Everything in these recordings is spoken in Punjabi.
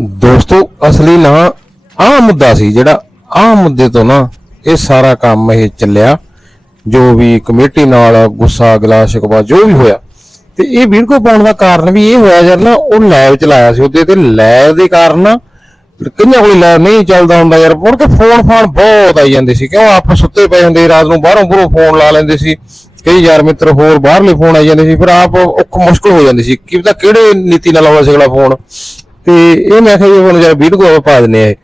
ਦੋਸਤੋ ਅਸਲੀ ਨਾ ਆਹ ਮੁੱਦਾ ਸੀ ਜਿਹੜਾ ਆਹ ਮੁੱਦੇ ਤੋਂ ਨਾ ਇਹ ਸਾਰਾ ਕੰਮ ਇਹ ਚੱਲਿਆ। ਜੋ ਵੀ ਕਮੇਟੀ ਨਾਲ ਗੁੱਸਾ ਗਲਾ ਸ਼ਿਕਵਾ ਜੋ ਵੀ ਹੋਇਆ। ਤੇ ਇਹ ਵੀਡੀਓ ਪਾਉਣ ਦਾ ਕਾਰਨ ਵੀ ਇਹ ਹੋਇਆ ਯਾਰ ਨਾ ਉਹ ਲਾਈਵ ਚਲਾਇਆ ਸੀ। ਉਹਦੇ ਤੇ ਲਾਈਵ ਦੇ ਕਾਰਨ ਕਈਆਂ ਕੋਲ ਲਾਈਵ ਨਹੀਂ ਚੱਲਦਾ ਹੁੰਦਾ ਯਾਰ। ਮੁੜ ਕੇ ਫੋਨ ਫਾਨ ਬਹੁਤ ਆਈ ਜਾਂਦੇ ਸੀ। ਕਿਉਂ? ਆਪ ਸੁੱਤੇ ਪਏ ਹੁੰਦੇ ਸੀ, ਰਾਤ ਨੂੰ ਬਾਹਰੋਂ ਬੁਰੋਂ ਫੋਨ ਲਾ ਲੈਂਦੇ ਸੀ। ਕਈ ਯਾਰ ਮਿੱਤਰ ਹੋਰ ਬਾਹਰਲੇ ਫੋਨ ਆਈ ਜਾਂਦੇ ਸੀ। ਫਿਰ ਆਪ ਔਖ ਮੁਸ਼ਕਲ ਹੋ ਜਾਂਦੀ ਸੀ। ਕਿ ਪਤਾ ਕਿਹੜੇ ਨੀਤੀ ਨਾਲ ਆਉਂਦਾ ਸੀ ਅਗਲਾ ਫੋਨ। ਤੇ ਇਹ ਮੈਂ ਕਿਹਾ ਜੀ ਹੁਣ ਯਾਰ ਵੀਡੀਓ ਆਪਾਂ ਪਾ ਦਿੰਨੇ ਆ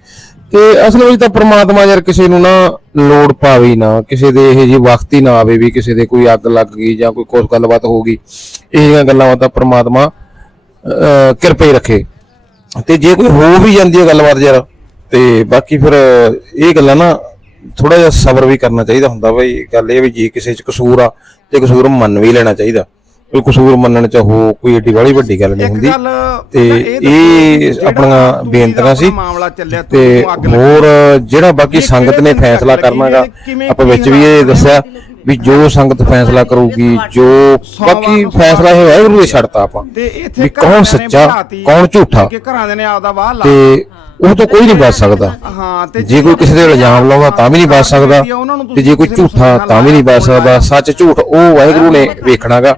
ਤੇ ਅਸਲ ਵਿੱਚ ਤਾਂ ਪ੍ਰਮਾਤਮਾ ਯਾਰ ਕਿਸੇ ਨੂੰ ਨਾ ਲੋੜ ਪਾਵੇ ਨਾ ਕਿਸੇ ਦੇ ਇਹ ਜੀ ਵਕਤ ਹੀ ਨਾ ਆਵੇ ਵੀ ਕਿਸੇ ਦੇ ਕੋਈ ਅੱਗ ਲੱਗ ਗਈ ਜਾਂ ਕੋਈ ਕੁਛ ਗੱਲਬਾਤ ਹੋ ਗਈ ਇਹ ਗੱਲਾਂ ਤਾਂ ਪ੍ਰਮਾਤਮਾ ਅਹ, ਕਿਰਪਾ ਹੀ ਰੱਖੇ। ਤੇ ਜੇ ਕੋਈ ਹੋ ਵੀ ਜਾਂਦੀ ਹੈ ਗੱਲਬਾਤ ਯਾਰ ਤੇ ਬਾਕੀ ਫਿਰ ਇਹ ਗੱਲਾਂ ਨਾ ਥੋੜਾ ਜਿਹਾ ਸਬਰ ਵੀ ਕਰਨਾ ਚਾਹੀਦਾ ਹੁੰਦਾ ਬਈ ਗੱਲ ਇਹ ਵੀ ਜੇ ਕਿਸੇ ਚ ਕਸੂਰ ਆ ਤੇ ਕਸੂਰ ਮੰਨ ਵੀ ਲੈਣਾ ਚਾਹੀਦਾ। ਕੋਈ ਕਸੂਰ ਮੰਨਣ ਚ ਹੋ ਕੋਈ ਏਡੀ ਵਾਲੀ ਵੱਡੀ ਗੱਲ ਨਹੀਂ ਹੁੰਦੀ। ਤੇ ਇਹ ਆਪਣੀਆਂ ਬੇਨਤੀਆਂ ਸੀ ਤੇ। ਹੋਰ ਜਿਹੜਾ ਬਾਕੀ ਸੰਗਤ ਨੇ ਫੈਸਲਾ ਕਰਨਾਗਾ ਆਪਾਂ ਵਿੱਚ ਵੀ ਇਹ ਦੱਸਿਆ ਵੀ ਜੋ ਸੰਗਤ ਫੈਸਲਾ ਕਰੂਗੀ ਜੋ ਬਾਕੀ ਫੈਸਲਾ ਇਹ ਵਾਹਿਗੁਰੂ ਦੇ ਛੱਡਤਾ ਆਪਾਂ। ਵੀ ਕੌਣ ਸੱਚਾ ਕੌਣ ਝੂਠਾ? ਤੇ ਉਹ ਤੋਂ ਕੋਈ ਨਹੀਂ ਬਚ ਸਕਦਾ। ਜੇ ਕੋਈ ਕਿਸੇ ਦੇ ਇਲਜ਼ਾਮ ਲਾਉਂਦਾ ਤਾਂ ਵੀ ਨਹੀਂ ਬਚ ਸਕਦਾ। ਤੇ ਜੇ ਕੋਈ ਝੂਠਾ ਤਾਂ ਵੀ ਨਹੀਂ ਬਚ ਸਕਦਾ। ਸੱਚ ਝੂਠ ਉਹ ਵਾਹਿਗੁਰੂ ਨੇ ਵੇਖਣਾਗਾ।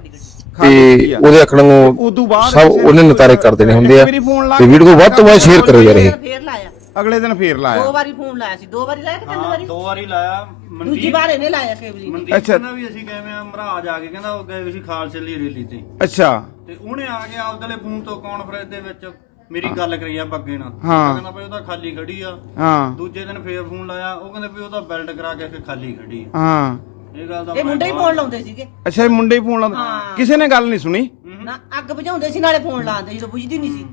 ਤੇ ਉਹਦੇ ਅਖਣ ਨੂੰ ਸਭ ਉਹਨੇ ਨਤਾਰੇ ਕਰ ਦੇਣੇ ਹੁੰਦੇ ਆ। ਤੇ ਵੀਡੀਓ ਵੱਧ ਤੋਂ ਵੱਧ ਸ਼ੇਅਰ ਕਰੋ ਯਾਰ ਇਹ। ਫੇਰ ਲਾਇਆ। ਅਗਲੇ ਦਿਨ ਫੇਰ ਦੋ ਲਾਇਆ ਵਾਰੀ ਫੋਨ ਲਾਇਆ ਸੀ। ਦੋ ਵਾਰੀ ਲਾਇਆ ਕਿ ਤਿੰਨ ਵਾਰੀ? ਦੋ ਵਾਰੀ ਲਾਇਆ। ਦੂਜੀ ਵਾਰ ਇਹਨੇ ਲਾਇਆ ਕੇਵਲੀ ਨੇ ਅੱਛਾ। ਕਹਿੰਦਾ ਵੀ ਅਸੀਂ ਗਏ ਵੇ ਮਹਾਰਾਜ ਆ ਕੇ ਕਹਿੰਦਾ ਉਹ ਗਏ ਸੀ ਖਾਲਸੇ ਲਈ ਰੈਲੀ ਤੇ। ਅੱਛਾ। ਤੇ ਉਹਨੇ ਆ ਕੇ ਆਪਦਲੇ ਫੋਨ ਤੋਂ ਕਾਨਫਰੰਸ ਦੇ ਵਿੱਚ ਮੇਰੀ ਗੱਲ ਕਰੀ ਆ ਬੱਗੇ ਨਾਲ। ਹਾਂ। ਕਹਿੰਦਾ ਭਾਈ ਉਹਦਾ ਖਾਲੀ ਖੜੀ ਆ। ਹਾਂ। ਦੂਜੇ ਦਿਨ ਫੇਰ ਫੋਨ ਲਾਇਆ। ਉਹ ਕਹਿੰਦੇ ਵੀ ਉਹਦਾ ਬੈਲਟ ਕਰਾ ਕੇ ਫਿਰ ਖਾਲੀ ਖੜੀ ਆ। ਹਾਂ। ਇਹ ਗੱਲ ਦਾ ਇਹ ਮੁੰਡੇ ਹੀ ਫੋਨ ਲਾਉਂਦੇ ਸੀਗੇ। ਅੱਛਾ ਇਹ ਮੁੰਡੇ ਹੀ ਫੋਨ ਲਾਉਂਦੇ। ਕਿਸੇ ਨੇ ਗੱਲ ਨਹੀਂ ਸੁਣੀ? ਨਾ ਅੱਗ ਬੁਝਾਉਂਦੇ ਸੀ ਨਾਲੇ ਫੋਨ ਲਾਉਂਦੇ ਜਦੋਂ ਬੁਝਦੀ ਨਹੀਂ ਸੀ।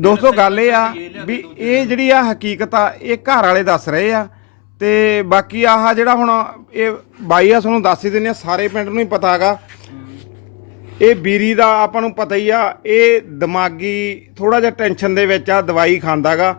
ਦੋਸਤੋ ਗੱਲ ਇਹ ਆ ਵੀ ਇਹ ਜਿਹੜੀ ਆ ਹਕੀਕਤ ਆ ਇਹ ਘਰ ਵਾਲੇ ਦੱਸ ਰਹੇ ਆ। ਤੇ ਬਾਕੀ ਆਹ ਜਿਹੜਾ ਹੁਣ ਇਹ ਬਾਈ ਆ ਤੁਹਾਨੂੰ ਦੱਸ ਹੀ ਦਿੰਦੇ ਆ ਸਾਰੇ ਪਿੰਡ ਨੂੰ ਹੀ ਪਤਾ ਹੈਗਾ। ਇਹ ਬੀਰੀ ਦਾ ਆਪਾਂ ਨੂੰ ਪਤਾ ਹੀ ਆ ਇਹ ਦਿਮਾਗੀ ਥੋੜਾ ਜਿਹਾ ਟੈਨਸ਼ਨ ਦੇ ਵਿੱਚ ਆ ਦਵਾਈ ਖਾਂਦਾਗਾ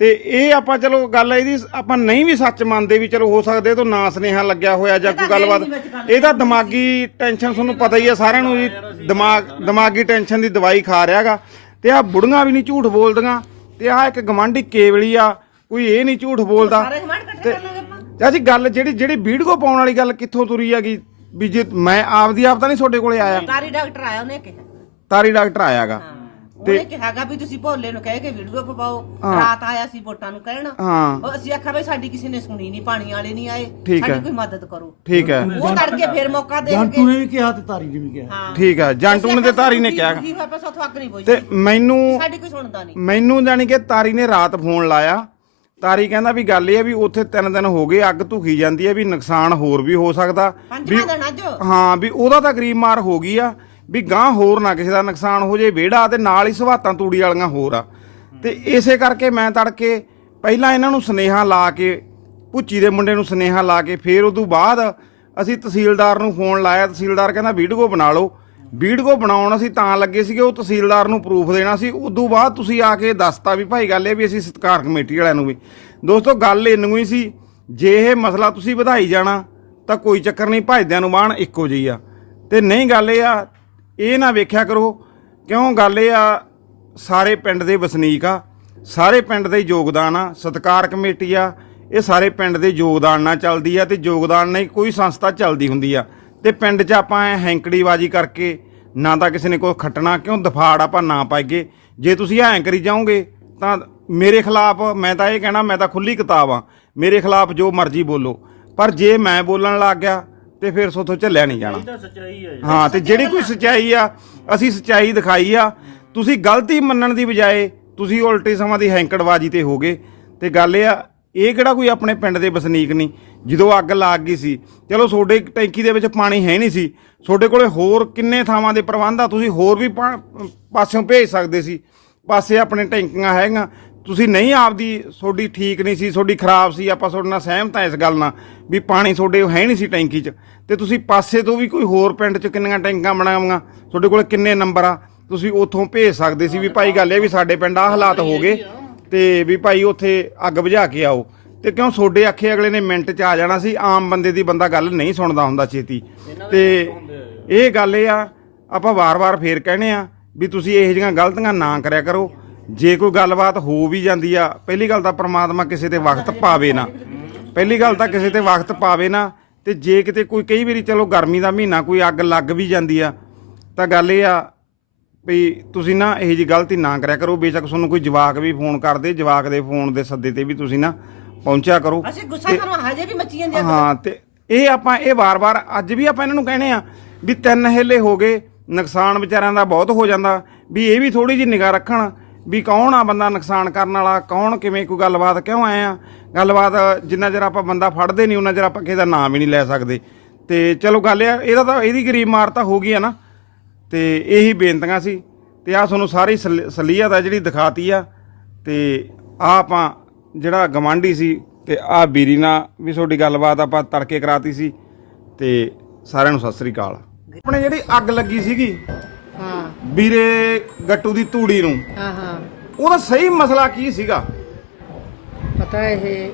ਤੇ ਇਹ ਆਪਾਂ ਚਲੋ ਗੱਲ ਇਹਦੀ ਆਪਾਂ ਨਹੀਂ ਵੀ ਸੱਚ ਮੰਨਦੇ ਵੀ ਚਲੋ ਹੋ ਸਕਦੇ ਇਹ ਤੋਂ ਨਾ ਸੁਨੇਹਾ ਲੱਗਿਆ ਹੋਇਆ ਜਾਂ ਕੋਈ ਗੱਲਬਾਤ। ਇਹਦਾ ਦਿਮਾਗੀ ਟੈਨਸ਼ਨ ਤੁਹਾਨੂੰ ਪਤਾ ਹੀ ਆ ਸਾਰਿਆਂ ਨੂੰ ਜੀ ਦਿਮਾਗ ਦਿਮਾਗੀ ਟੈਨਸ਼ਨ ਦੀ ਦਵਾਈ ਖਾ ਰਿਹਾਗਾ। ਤੇ ਆ ਬੁੜੀਆਂ ਵੀ ਨਹੀਂ ਝੂਠ ਬੋਲਦੀਆਂ ਤੇ ਆ ਇੱਕ ਗਵਾਂਢੀ ਕੇਵਲੀ ਆ ਕੋਈ ਇਹ ਨਹੀਂ ਝੂਠ ਬੋਲਦਾ। ਆਪਾਂ। ਚਾਚੀ ਗੱਲ ਜਿਹੜੀ ਜਿਹੜੀ ਵੀਡੀਓ ਪਾਉਣ ਵਾਲੀ ਗੱਲ ਕਿੱਥੋਂ ਤੁਰੀ ਹੈਗੀ? ਵੀ ਜੇ ਮੈਂ ਆਪਦੀ ਆਪ ਤਾਂ ਨਹੀਂ ਤੁਹਾਡੇ ਕੋਲੇ ਆਇਆ। ਤਾਰੀ ਡਾਕਟਰ ਆਇਆ ਉਹਨੇ ਕਿਹਾ। ਤਾਰੀ ਡਾਕਟਰ ਆਇਆਗਾ। ਉਹਨੇ ਕਿਹਾਗਾ ਵੀ ਤੁਸੀਂ ਭੋਲੇ ਨੂੰ ਕਹਿ ਕੇ ਵੀਡੀਓ ਪਵਾਓ। ਰਾਤ ਆਇਆ ਸੀ ਵੋਟਾਂ ਨੂੰ ਕਹਿਣ। ਹਾਂ। ਉਹ ਅਸੀਂ ਆਖਿਆ ਬਈ ਸਾਡੀ ਕਿਸੇ ਨੇ ਸੁਣੀ ਨਹੀਂ ਪਾਣੀ ਵਾਲੇ ਨਹੀਂ ਆਏ। ਠੀਕ ਹੈ। ਸਾਡੀ ਕੋਈ ਮਦਦ ਕਰੋ। ਠੀਕ ਹੈ। ਉਹ ਤੜਕੇ ਫੇਰ ਮੌਕਾ ਦੇ ਕੇ ਤੂੰ ਵੀ ਕਿਹਾ ਤੇ ਤਾਰੀ ਜੀ ਵੀ ਕਿਹਾ। ਹਾਂ। ਠੀਕ ਹੈ। ਜੰਟੂ ਨੇ ਤੇ ਤਾਰੀ ਨੇ ਕਿਹਾ। ਕੀ ਹੋਇਆ ਪਸਾ ਅੱਗ ਨਹੀਂ ਤੇ ਬੁਝਦੀ। ਮੈਨੂੰ ਸਾਡੀ ਕੋਈ ਸੁਣਦਾ ਨਹੀਂ ਮੈਨੂੰ ਜਾਣੀ ਕਿ ਤਾਰੀ ਨੇ ਰਾਤ ਫੋਨ ਲਾਇਆ। ਤਾਰੀ ਕਹਿੰਦਾ ਵੀ ਗੱਲ ਇਹ ਆ ਵੀ ਉੱਥੇ ਤਿੰਨ ਦਿਨ ਹੋ ਗਏ ਅੱਗ ਧੁਖੀ ਜਾਂਦੀ ਹੈ ਵੀ ਨੁਕਸਾਨ ਹੋਰ ਵੀ ਹੋ ਸਕਦਾ। ਪੰਜਵਾਂ ਦਿਨ ਅੱਜ। ਹਾਂ ਵੀ ਉਹਦਾ ਤਾਂ ਗਰੀਬ ਮਾਰ ਹੋ ਗਈ ਆ। ਵੀ ਗਾਂ ਹੋਰ ਨਾ ਕਿਸੇ ਦਾ ਨੁਕਸਾਨ ਹੋ ਜੇ ਵਿਹੜਾ ਤੇ ਨਾਲ ਹੀ ਸਵਾਤਾਂ ਤੂੜੀ ਵਾਲੀਆਂ ਹੋਰ ਆ। ਤੇ ਇਸੇ ਕਰਕੇ ਮੈਂ ਤੜਕੇ ਪਹਿਲਾਂ ਇਹਨਾਂ ਨੂੰ ਸੁਨੇਹਾ ਲਾ ਕੇ, ਭੁੱਚੀ ਦੇ ਮੁੰਡੇ ਨੂੰ ਸੁਨੇਹਾ ਲਾ ਕੇ ਫੇਰ ਉਦੋਂ ਬਾਅਦ ਅਸੀਂ ਤਹਿਸੀਲਦਾਰ ਨੂੰ ਫੋਨ ਲਾਇਆ, ਤਹਿਸੀਲਦਾਰ ਕਹਿੰਦਾ ਵੀਡੀਓ ਬਣਾ ਲਓ। ਵੀਡੀਓ ਬਣਾਉਣ ਅਸੀਂ ਤਾਂ ਲੱਗੇ ਸੀਗੇ, ਉਹ ਤਹਿਸੀਲਦਾਰ ਨੂੰ ਪ੍ਰੂਫ ਦੇਣਾ ਸੀ। ਉਦੋਂ ਬਾਅਦ ਤੁਸੀਂ ਆ ਕੇ ਦੱਸਤਾ ਵੀ ਭਾਈ ਗੱਲ ਇਹ ਵੀ ਅਸੀਂ ਸਤਕਾਰ ਕਮੇਟੀ ਵਾਲਿਆਂ ਨੂੰ ਵੀ। ਦੋਸਤੋ, ਗੱਲ ਇੰਨੂ ਹੀ ਸੀ, ਜੇ ਇਹ ਮਸਲਾ ਤੁਸੀਂ ਵਧਾਈ ਜਾਣਾ, ਤਾਂ ਕੋਈ ਚੱਕਰ ਨਹੀਂ, ਭਾਈਦਿਆਂ ਨੂੰ ਬਾਣ ਇੱਕੋ ਜਿਹੀ ਆ। ਤੇ ਨਹੀਂ, ਗੱਲ ਇਹ ਆ ਇਹ ਨਾ ਵੇਖਿਆ ਕਰੋ, ਕਿਉਂ ਗੱਲ ਇਹ ਆ, ਸਾਰੇ ਪਿੰਡ ਦੇ ਵਸਨੀਕ ਆ, ਸਾਰੇ ਪਿੰਡ ਦੇ ਯੋਗਦਾਨ ਆ, ਸਤਕਾਰ ਕਮੇਟੀ ਆ, ਇਹ ਸਾਰੇ ਪਿੰਡ ਦੇ ਯੋਗਦਾਨ ਨਾਲ ਚੱਲਦੀ ਆ ਤੇ ਯੋਗਦਾਨ ਨਾਲ ਕੋਈ ਸੰਸਥਾ ਚੱਲਦੀ ਹੁੰਦੀ ਆ। ਤੇ ਪਿੰਡ 'ਚ ਆਪਾਂ ਹੈਂਕੜੀਬਾਜੀ ਕਰਕੇ ਨਾ ਤਾਂ ਕਿਸੇ ਨੇ ਕੋਈ ਖੱਟਣਾ, ਕਿਉਂ ਦਫਾੜ ਆਪਾਂ ਨਾ ਪਾਈਏ? ਜੇ ਤੁਸੀਂ ਐਂ ਕਰੀ ਜਾਓਗੇ, ਤਾਂ ਮੇਰੇ ਖਿਲਾਫ ਮੈਂ ਤਾਂ ਇਹ ਕਹਿਣਾ, ਮੈਂ ਤਾਂ ਖੁੱਲੀ ਕਿਤਾਬ ਆ। ਮੇਰੇ ਖਿਲਾਫ ਜੋ ਮਰਜ਼ੀ ਬੋਲੋ। ਪਰ ਜੇ ਮੈਂ ਬੋਲਣ ਲੱਗ ਗਿਆ ਤੇ ਫਿਰ ਸੋਥੋਂ ਝੱਲਿਆ ਨਹੀਂ ਜਾਣਾ। ਤਾਂ ਸੱਚਾਈ ਹੈ। ਹਾਂ ਤੇ ਜਿਹੜੀ ਕੋਈ ਸਚਾਈ ਆ ਅਸੀਂ ਸਚਾਈ ਦਿਖਾਈ ਆ। ਤੁਸੀਂ ਗਲਤੀ ਮੰਨਣ ਦੀ ਬਜਾਏ ਤੁਸੀਂ ਉਲਟੇ ਸਮਾਂ ਦੀ ਹੈਂਕੜਬਾਜੀ ਤੇ ਹੋਗੇ ਤੇ ਗੱਲ ਇਹ ਆ ਇਹ ਕਿਹੜਾ ਕੋਈ ਆਪਣੇ ਪਿੰਡ ਦੇ ਵਸਨੀਕ ਨਹੀਂ? ਜਦੋਂ ਅੱਗ ਲੱਗ ਗਈ ਸੀ ਚਲੋ ਤੁਹਾਡੇ ਟੈਂਕੀ ਦੇ ਵਿੱਚ ਪਾਣੀ ਹੈ ਨਹੀਂ ਸੀ। ਤੁਹਾਡੇ ਕੋਲੇ ਹੋਰ ਕਿੰਨੇ ਥਾਵਾਂ ਦੇ ਪ੍ਰਬੰਧ ਆ? ਤੁਸੀਂ ਹੋਰ ਵੀ ਪਾ- ਪਾਸਿਓਂ ਭੇਜ ਸਕਦੇ ਸੀ। ਪਾਸੇ ਆਪਣੇ ਟੈਂਕੀਆਂ ਹੈਗੀਆਂ। ਤੁਸੀਂ ਨਹੀਂ ਆਪਦੀ ਤੁਹਾਡੀ ਠੀਕ ਨਹੀਂ ਸੀ ਤੁਹਾਡੀ ਖਰਾਬ ਸੀ ਆਪਾਂ ਤੁਹਾਡੇ ਨਾਲ ਸਹਿਮਤ ਆ ਇਸ ਗੱਲ ਨਾਲ ਵੀ ਪਾਣੀ ਤੁਹਾਡੇ ਹੈ ਨਹੀਂ ਸੀ ਟੈਂਕੀ 'ਚ। ਤੇ ਤੁਸੀਂ ਪਾਸੇ ਤੋਂ ਵੀ ਕੋਈ ਹੋਰ ਪਿੰਡ 'ਚ ਕਿੰਨੀਆਂ ਟੈਂਕਾਂ ਬਣਾਵਾਂਗਾ ਤੁਹਾਡੇ ਕੋਲ ਕਿੰਨੇ ਨੰਬਰ ਆ ਤੁਸੀਂ ਉੱਥੋਂ ਭੇਜ ਸਕਦੇ ਸੀ ਵੀ ਭਾਈ ਗੱਲ ਇਹ ਵੀ ਸਾਡੇ ਪਿੰਡ ਆ ਹਾਲਾਤ ਹੋ ਗਏ ਤੇ ਵੀ ਭਾਈ ਉੱਥੇ ਅੱਗ ਬੁਝਾ ਕੇ ਆਓ। ਤੇ ਕਿਉਂ ਤੁਹਾਡੇ ਆਖੇ ਅਗਲੇ ਨੇ ਮਿੰਟ 'ਚ ਆ ਜਾਣਾ ਸੀ ਆਮ ਬੰਦੇ ਦੀ ਬੰਦਾ ਗੱਲ ਨਹੀਂ ਸੁਣਦਾ ਹੁੰਦਾ ਛੇਤੀ। ਤੇ ਇਹ ਗੱਲ ਇਹ ਆ ਆਪਾਂ ਵਾਰ-ਵਾਰ ਫੇਰ ਕਹਿੰਦੇ ਆ ਵੀ ਤੁਸੀਂ ਇਹੋ ਜਿਹੀਆਂ ਗਲਤੀਆਂ ਨਾ ਕਰਿਆ ਕਰੋ। ਜੇ ਕੋਈ ਗੱਲਬਾਤ ਹੋ ਵੀ ਜਾਂਦੀ ਆ ਪਹਿਲੀ ਗੱਲ ਤਾਂ ਪ੍ਰਮਾਤਮਾ ਕਿਸੇ ਤੇ ਵਕਤ ਪਾਵੇ ਨਾ। ਪਹਿਲੀ ਗੱਲ ਤਾਂ ਕਿਸੇ ਤੇ ਵਕਤ ਪਾਵੇ ਨਾ ਤੇ ਜੇ ਕਿਤੇ ਕੋਈ ਕਈ ਵਾਰੀ ਚਲੋ ਗਰਮੀ ਦਾ ਮਹੀਨਾ ਕੋਈ ਅੱਗ ਲੱਗ ਵੀ ਜਾਂਦੀ ਆ ਤਾਂ ਗੱਲ ਇਹ ਆ ਵੀ ਤੁਸੀਂ ਨਾ ਇਹੋ ਜੀ ਗਲਤੀ ਨਾ ਕਰਿਆ ਕਰੋ। ਬੇਸ਼ੱਕ ਤੁਹਾਨੂੰ ਕੋਈ ਜਵਾਕ ਵੀ ਫੋਨ ਕਰਦੇ ਜਵਾਕ ਦੇ ਫੋਨ ਦੇ ਸੱਦੇ ਤੇ ਵੀ ਤੁਸੀਂ ਨਾ ਪਹੁੰਚਿਆ ਕਰੋ। ਅਸੀਂ ਗੁੱਸਾ ਕਰੋ ਹਜੇ ਵੀ ਮੱਚੀ ਜਾਂਦੀ ਆ ਹਾਂ ਤੇ ਇਹ ਆਪਾਂ ਇਹ ਵਾਰ-ਵਾਰ ਅੱਜ ਵੀ ਆਪਾਂ ਇਹਨਾਂ ਨੂੰ ਕਹਿੰਦੇ ਆ ਵੀ ਤਿੰਨ ਹੇਲੇ ਹੋ ਗਏ ਨੁਕਸਾਨ ਵਿਚਾਰਿਆਂ ਦਾ ਬਹੁਤ ਹੋ ਜਾਂਦਾ ਵੀ ਇਹ ਵੀ ਥੋੜੀ ਜਿਹੀ ਨਿਗਾਹ ਰੱਖਣ। ਵੀ ਕੌਣ ਆ ਬੰਦਾ ਨੁਕਸਾਨ ਕਰਨ ਵਾਲਾ? ਕੌਣ ਕਿਵੇਂ ਕੋਈ ਗੱਲਬਾਤ ਕਿਉਂ ਆਏ ਆ? ਗੱਲਬਾਤ ਜਿੰਨਾ ਚਿਰ ਆਪਾਂ ਬੰਦਾ ਫੜਦੇ ਨਹੀਂ ਉਹਨਾਂ ਚਿਰ ਆਪਾਂ ਕਿਸੇ ਦਾ ਨਾਮ ਹੀ ਨਹੀਂ ਲੈ ਸਕਦੇ। ਤੇ ਚਲੋ ਗੱਲ ਆ, ਇਹਦਾ ਤਾਂ ਇਹਦੀ ਗਰੀਬ ਮਾਰ ਤਾਂ ਹੋ ਗਈ ਆ ਨਾ। ਤੇ ਇਹੀ ਬੇਨਤੀਆਂ ਸੀ। ਤੇ ਆ ਤੁਹਾਨੂੰ ਸਾਰੀ ਸਲ- ਸਲੀਅਤ ਆ ਜਿਹੜੀ ਦਿਖਾਤੀ ਆ। ਤੇ ਆ ਆਪਾਂ ਜਿਹੜਾ ਗਵਾਂਢੀ ਸੀ ਤੇ ਆ ਬੀਰੀ ਨਾਲ ਵੀ ਤੁਹਾਡੀ ਗੱਲਬਾਤ ਆਪਾਂ ਤੜਕੇ ਕਰਾਤੀ ਸੀ। ਤੇ ਸਾਰਿਆਂ ਨੂੰ ਸਤਿ ਸ੍ਰੀ ਅਕਾਲ। ਆਪਣੇ ਜਿਹੜੀ ਅੱਗ ਲੱਗੀ ਸੀਗੀ ਹਾਂ। ਵੀਰੇ ਗੱਟੂ ਦੀ ਤੂੜੀ ਨੂੰ। ਹਾਂ ਹਾਂ। ਉਹਦਾ ਸਹੀ ਮਸਲਾ ਕੀ ਸੀਗਾ? ਪਤਾ ਇਹ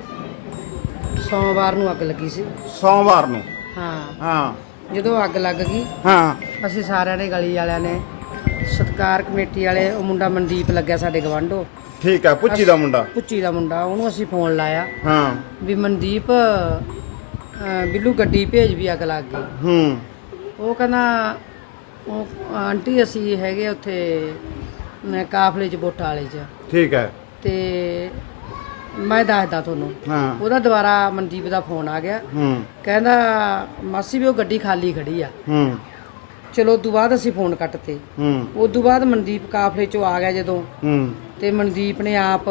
ਸੋਮਵਾਰ ਨੂੰ ਅੱਗ ਲੱਗੀ ਸੀ। ਸੋਮਵਾਰ ਨੂੰ? ਹਾਂ। ਹਾਂ। ਜਦੋਂ ਅੱਗ ਲੱਗ ਗਈ ਹਾਂ। ਅਸੀਂ ਸਾਰਿਆਂ ਨੇ ਗਲੀ ਵਾਲਿਆਂ ਨੇ ਸਤਕਾਰ ਕਮੇਟੀ ਵਾਲੇ ਉਹ ਮੁੰਡਾ ਮਨਦੀਪ ਲੱਗਿਆ ਸਾਡੇ ਗਵਾਂਢੋ। ਠੀਕ ਆ ਪੁੱਚੀ ਦਾ ਮੁੰਡਾ? ਪੁੱਚੀ ਦਾ ਮੁੰਡਾ ਉਹਨੂੰ ਅਸੀਂ ਫੋਨ ਲਾਇਆ ਹਾਂ। ਵੀ ਮਨਦੀਪ ਅਹ, ਬਿੱਲੂ ਗੱਡੀ ਭੇਜ ਵੀ ਅੱਗ ਲੱਗ ਗਈ। ਹੂੰ। ਉਹ ਕਹਿੰਦਾ ਉਹ ਆਂਟੀ ਅਸੀਂ ਹੈਗੇ ਉੱਥੇ ਅਹ, ਕਾਫਲੇ ਚ ਬੋਟਾ ਵਾਲੇ ਚ। ਠੀਕ ਹੈ। ਤੇ ਮੈਂ ਦੱਸਦਾ ਤੁਹਾਨੂੰ। ਹਾਂ। ਉਹਦਾ ਦੁਬਾਰਾ ਮਨਦੀਪ ਦਾ ਫੋਨ ਆ ਗਿਆ। ਹੂੰ। ਕਹਿੰਦਾ ਮਾਸੀ ਵੀ ਉਹ ਗੱਡੀ ਖਾਲੀ ਖੜੀ ਆ। ਹੂੰ। ਚਲੋ ਉਦੋਂ ਬਾਅਦ ਅਸੀਂ ਫੋਨ ਕੱਟਤੇ। ਹੂੰ। ਉਦੋਂ ਬਾਅਦ ਮਨਦੀਪ ਕਾਫਲੇ ਚੋਂ ਆ ਗਿਆ ਜਦੋਂ। ਹੂੰ। ਤੇ ਮਨਦੀਪ ਨੇ ਆਪ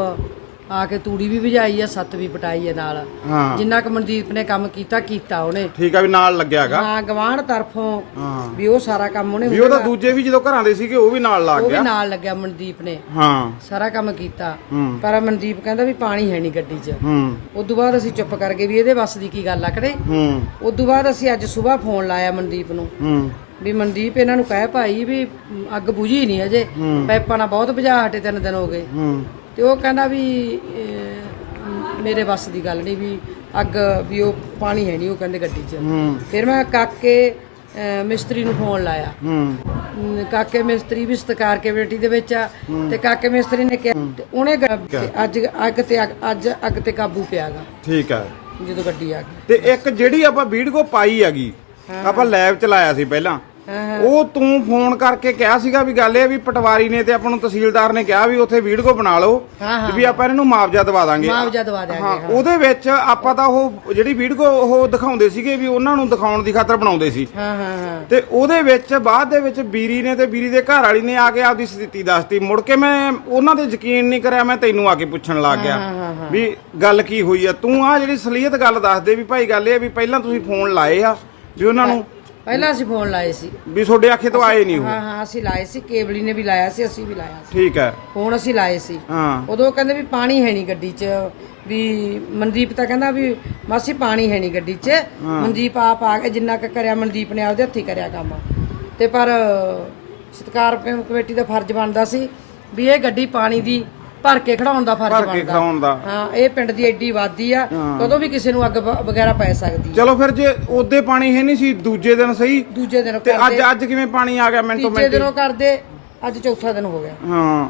ਆ ਕੇ ਤੂੜੀ ਵੀ ਵਜਾਈ ਆ ਸੱਤ ਵੀ ਪਟਾਈ ਆ ਨਾਲ। ਹਾਂ। ਜਿੰਨਾ ਕੁ ਮਨਦੀਪ ਨੇ ਕੰਮ ਕੀਤਾ ਕੀਤਾ ਉਹਨੇ। ਠੀਕ ਆ ਵੀ ਨਾਲ ਲੱਗਿਆਗਾ ਹਾਂ ਗਵਾਂਢ ਤਰਫੋਂ ਹਾਂ। ਵੀ ਉਹ ਸਾਰਾ ਕੰਮ ਉਹਨੇ ਵੀ ਉਹਦਾ ਦੂਜੇ ਵੀ ਜਦੋਂ ਘਰਾਂ ਦੇ ਸੀਗੇ ਉਹ ਵੀ ਨਾਲ ਲੱਗ ਉਹ ਵੀ ਗਿਆ। ਨਾਲ ਲੱਗਿਆ ਮਨਦੀਪ ਨੇ। ਹਾਂ। ਸਾਰਾ ਕੰਮ ਕੀਤਾ। ਹੂੰ। ਪਰ ਮਨਦੀਪ ਕਹਿੰਦਾ ਵੀ ਪਾਣੀ ਹੈ ਨਹੀਂ ਗੱਡੀ 'ਚ। ਹੂੰ। ਉਦੋਂ ਬਾਅਦ ਅਸੀਂ ਚੁੱਪ ਕਰ ਗਏ ਵੀ ਇਹਦੇ ਵੱਸ ਦੀ ਕੀ ਗੱਲ ਆ ਕੜੇ? ਹੂੰ। ਉਦੋਂ ਬਾਅਦ ਅਸੀਂ ਅੱਜ ਸਵੇਰ ਫੋਨ ਲਾਇਆ ਮਨਦੀਪ ਨੂੰ। ਹੂੰ। ਵੀ ਮਨਦੀਪ ਇਹਨਾਂ ਨੂੰ ਕਹਿ ਭਾਈ ਵੀ ਮ, ਅੱਗ ਬੁਝੀ ਨਹੀਂ ਅਜੇ। ਪੈਪਾਂ ਨਾਲ ਬਹੁਤ ਬੁਝਾ ਹਟੇ ਤਿੰਨ ਦਿਨ ਹੋ ਗਏ। ਹੂੰ। ਤੇ ਉਹ ਕਹਿੰਦਾ ਵੀ ਮੇਰੇ ਵੱਸ ਦੀ ਗੱਲ ਨਹੀਂ ਵੀ ਅੱਗ ਵੀ ਉਹ ਪਾਣੀ ਹੈ ਨਹੀਂ ਉਹ ਕਹਿੰਦੇ ਗੱਡੀ 'ਚ। ਫਿਰ ਮੈਂ ਕਾਕੇ ਮਿਸਤਰੀ ਨੂੰ ਫੋਨ ਲਾਇਆ। ਕਾਕੇ ਮਿਸਤਰੀ ਵੀ ਸਤਕਾਰ ਕਮੇਟੀ ਦੇ ਵਿੱਚ ਆ ਤੇ ਕਾਕੇ ਮਿਸਤਰੀ ਨੇ ਕਿਹਾ ਉਹਨੇ ਅੱਜ ਅੱਗ ਤੇ ਅੱਜ ਅੱਗ ਤੇ ਕਾਬੂ ਪਿਆਗਾ। ਠੀਕ ਹੈ। ਜਦੋਂ ਗੱਡੀ ਆ ਗਈ। ਤੇ ਇੱਕ ਜਿਹੜੀ ਆਪਾਂ ਵੀਡੀਓ ਪਾਈ ਹੈਗੀ ਆਪਾਂ ਲੈਬ ਚਲਾਇਆ ਸੀ ਪਹਿਲਾਂ ਉਹ ਤੂੰ ਫੋਨ ਕਰਕੇ ਕਿਹਾ ਸੀਗਾ ਵੀ ਗੱਲ ਇਹ ਆ ਵੀ ਪਟਵਾਰੀ ਨੇ ਤੇ ਆਪਾਂ ਨੂੰ ਤਹਿਸੀਲਦਾਰ ਨੇ ਕਿਹਾ ਵੀ ਉੱਥੇ ਵੀਡੀਓ ਬਣਾ ਲਓ ਹਾਂ, ਵੀ ਆਪਾਂ ਇਹਨਾਂ ਨੂੰ ਮੁਆਵਜ਼ਾ ਦਵਾ ਦਾਂਗੇ। ਮੁਆਵਜ਼ਾ ਦਵਾ ਦਿਆਂਗੇ, ਹਾਂ ਉਹਦੇ ਵਿੱਚ ਆਪਾਂ ਤਾਂ ਉਹ ਜਿਹੜੀ ਵੀਡੀਓ ਉਹ ਦਿਖਾਉਂਦੇ ਸੀਗੇ ਵੀ ਉਹਨਾਂ ਨੂੰ ਦਿਖਾਉਣ ਦੀ ਖਾਤਰ ਬਣਾਉਂਦੇ ਸੀ। ਹਾਂ ਹਾਂ ਹਾਂ। ਤੇ ਉਹਦੇ ਵਿੱਚ ਬਾਅਦ ਦੇ ਵਿੱਚ ਬੀਰੀ ਨੇ ਤੇ ਬੀਰੀ ਦੇ ਘਰ ਵਾਲੀ ਨੇ ਆ ਕੇ ਆਪਦੀ ਸਥਿਤੀ ਦੱਸਤੀ। ਮੁੜ ਕੇ ਮੈਂ ਉਹਨਾਂ ਤੇ ਯਕੀਨ ਨਹੀਂ ਕਰਿਆ ਮੈਂ ਤੈਨੂੰ ਆ ਕੇ ਪੁੱਛਣ ਲੱਗ ਗਿਆ ਵੀ ਗੱਲ ਕੀ ਹੋਈ ਆ? ਤੂੰ ਆ ਜਿਹੜੀ ਸਲੀਅਤ ਗੱਲ ਦੱਸ ਦੇ ਵੀ ਭਾਈ ਗੱਲ ਇਹ ਆ ਵੀ ਪਹਿਲਾਂ ਤੁਸੀਂ ਫੋਨ ਲਾਏ ਆ ਵੀ ਉਹਨਾਂ ਨੂੰ ਪਹਿਲਾਂ ਅਸੀਂ ਫੋਨ ਲਾਏ ਸੀ। ਵੀ ਤੁਹਾਡੇ ਆਖੇ ਤੋਂ ਆਏ ਨਹੀਂ ਉਹ? ਹਾਂ ਹਾਂ ਅਸੀਂ ਲਾਏ ਸੀ ਕੇਬਲੀ ਨੇ ਵੀ ਲਾਇਆ ਸੀ ਅਸੀਂ ਵੀ ਲਾਇਆ ਸੀ। ਠੀਕ ਹੈ। ਫੋਨ ਅਸੀਂ ਲਾਏ ਸੀ। ਹਾਂ। ਉਦੋਂ ਕਹਿੰਦੇ ਵੀ ਪਾਣੀ ਹੈ ਨਹੀਂ ਗੱਡੀ 'ਚ ਵੀ ਮਨਦੀਪ ਤਾਂ ਕਹਿੰਦਾ ਵੀ ਮਾਸੀ ਪਾਣੀ ਹੈ ਨਹੀਂ ਗੱਡੀ 'ਚ। ਮਨਦੀਪ ਆਪ ਆ ਗਿਆ ਜਿੰਨਾ ਕੁ ਕਰਿਆ ਮਨਦੀਪ ਨੇ ਆਪਦੇ ਹੱਥੀ ਕਰਿਆ ਕੰਮ। ਤੇ ਪਰ ਸਤਕਾਰ ਕ- ਕਮੇਟੀ ਦਾ ਫਰਜ਼ ਬਣਦਾ ਸੀ ਵੀ ਇਹ ਗੱਡੀ ਪਾਣੀ ਦੀ ਭਰ ਕੇ ਖੜਾਉਣ ਦਾ ਫਰਜ਼ ਭਰ ਕੇ ਖਿਲਾਉਣ ਦਾ। ਹਾਂ ਇਹ ਪਿੰਡ ਦੀ ਐਡੀ ਆਬਾਦੀ ਆ ਕਦੋਂ ਵੀ ਕਿਸੇ ਨੂੰ ਅੱਗ ਵ- ਵਗੈਰਾ ਪੈ ਸਕਦੀ। ਚਲੋ ਫਿਰ ਜੇ ਉਹਦੇ ਪਾਣੀ ਹੈ ਨਹੀਂ ਸੀ ਦੂਜੇ ਦਿਨ ਸਹੀ। ਦੂਜੇ ਦਿਨ ਤੇ ਅੱਜ ਕਰਦੇ। ਅੱਜ ਕਿਵੇਂ ਪਾਣੀ ਆ ਗਿਆ ਮਿੰਟੋ ਤੀਜੇ ਮਿੰਟ ਦਿਨੋਂ ਕਰਦੇ ਅੱਜ ਚੌਥਾ ਦਿਨ ਹੋ ਗਿਆ। ਹਾਂ।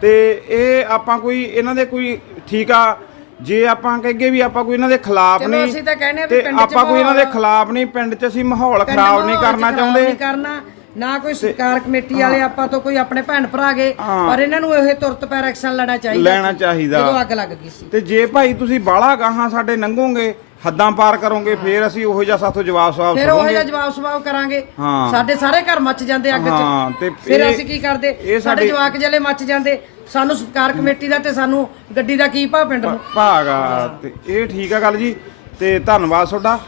ਤੇ ਇਹ ਆਪਾਂ ਕੋਈ ਇਹਨਾਂ ਦੇ ਕੋਈ ਠੀਕ ਆ? ਜੇ ਆਪਾਂ ਕਹਗੇ ਵੀ ਆਪਾਂ ਕੋਈ ਇਹਨਾਂ ਦੇ ਖਿਲਾਫ ਚਲੋ ਨਹੀਂ ਅਸੀਂ ਤਾਂ ਕਹਿੰਦੇ ਆ ਵੀ ਤੇ ਪਿੰਡ 'ਚ ਆਪਾਂ ਕੋਈ ਇਹਨਾਂ ਦੇ ਮਾਹੌਲ- ਖਿਲਾਫ ਨਹੀਂ ਪਿੰਡ 'ਚ ਅਸੀਂ ਮਾਹੌਲ ਖਰਾਬ ਨਹੀਂ ਕਰਨਾ ਚਾਹੁੰਦੇ। ਨਹੀਂ ਕਰਨਾ। ਨਾ ਕੋਈ ਸਰਕਾਰ ਕਮੇਟੀ ਵਾਲੇ ਆਪਾਂ ਤੋਂ ਕੋਈ ਆਪਣੇ ਭੈਣ ਭਰਾ ਗਏ ਪਰ ਇਹਨਾਂ ਨੂੰ ਇਹ ਤੁਰਤ ਪੈਰ ਐਕਸ਼ਨ ਲੈਣਾ ਚਾਹੀਦਾ ਲੈਣਾ ਚਾਹੀਦਾ। ਜਦੋਂ ਅੱਗ ਲੱਗ ਗਈ ਸੀ। ਤੇ ਜੇ ਭਾਈ ਤੁਸੀਂ ਬਾਹਲਾ ਗਾਹਾਂ ਸਾਡੇ ਲੰਘੋਗੇ ਹੱਦਾਂ ਪਾਰ ਕਰੋਗੇ ਫੇਰ ਅਸੀਂ ਉਹੋ ਜਿਹਾ ਸਾਥੋਂ ਜਵਾਬ ਸਵਾਬ ਫਿਰ ਉਹ ਜਿਹਾ ਜਵਾਬ ਸਵਾਬ ਕਰਾਂਗੇ। ਹਾਂ। ਸਾਡੇ ਸਾਰੇ ਘਰ ਮੱਚ ਜਾਂਦੇ ਅੱਗ 'ਚ। ਹਾਂ ਤੇ ਫਿਰ ਇਹ- ਅਸੀਂ ਕੀ ਕਰਦੇ? ਸਾਡੇ ਸਾਡੀ- ਜਵਾਕ ਜਲੇ ਮੱਚ ਜਾਂਦੇ। ਸਾਨੂੰ ਸਰਕਾਰ ਕਮੇਟੀ ਦਾ ਤੇ ਸਾਨੂੰ ਗੱਡੀ ਦਾ ਕੀ ਭਾ ਪਿੰਡ ਨੂੰ? ਭਾਗਾ ਤੇ ਇਹ ਠੀਕ ਆ ਗੱਲ ਜੀ। ਤੇ ਧੰਨਵਾਦ ਤੁਹਾਡਾ।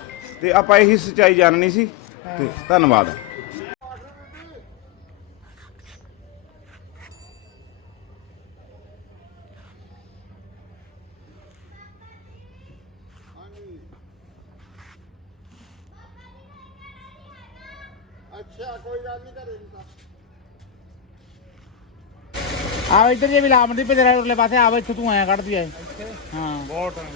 ਤੇ ਆਪਾਂ ਇਹੀ ਸੱਚਾਈ ਜਾਣਨੀ ਸੀ। ਤੇ ਧੰਨਵਾਦ। ਆ ਇੱਧਰ ਜੇ ਵੀ ਲਾ ਮੰਡੀ ਪੇ ਤੇਰਾ ਉਰਲੇ ਪਾਸੇ ਆਵੇ ਇੱਥੇ ਤੂੰ ਆਇਆ ਕੱਢਦੀ ਐ। ਹਾਂ। ਬਹੁਤ ਟਾਈਮ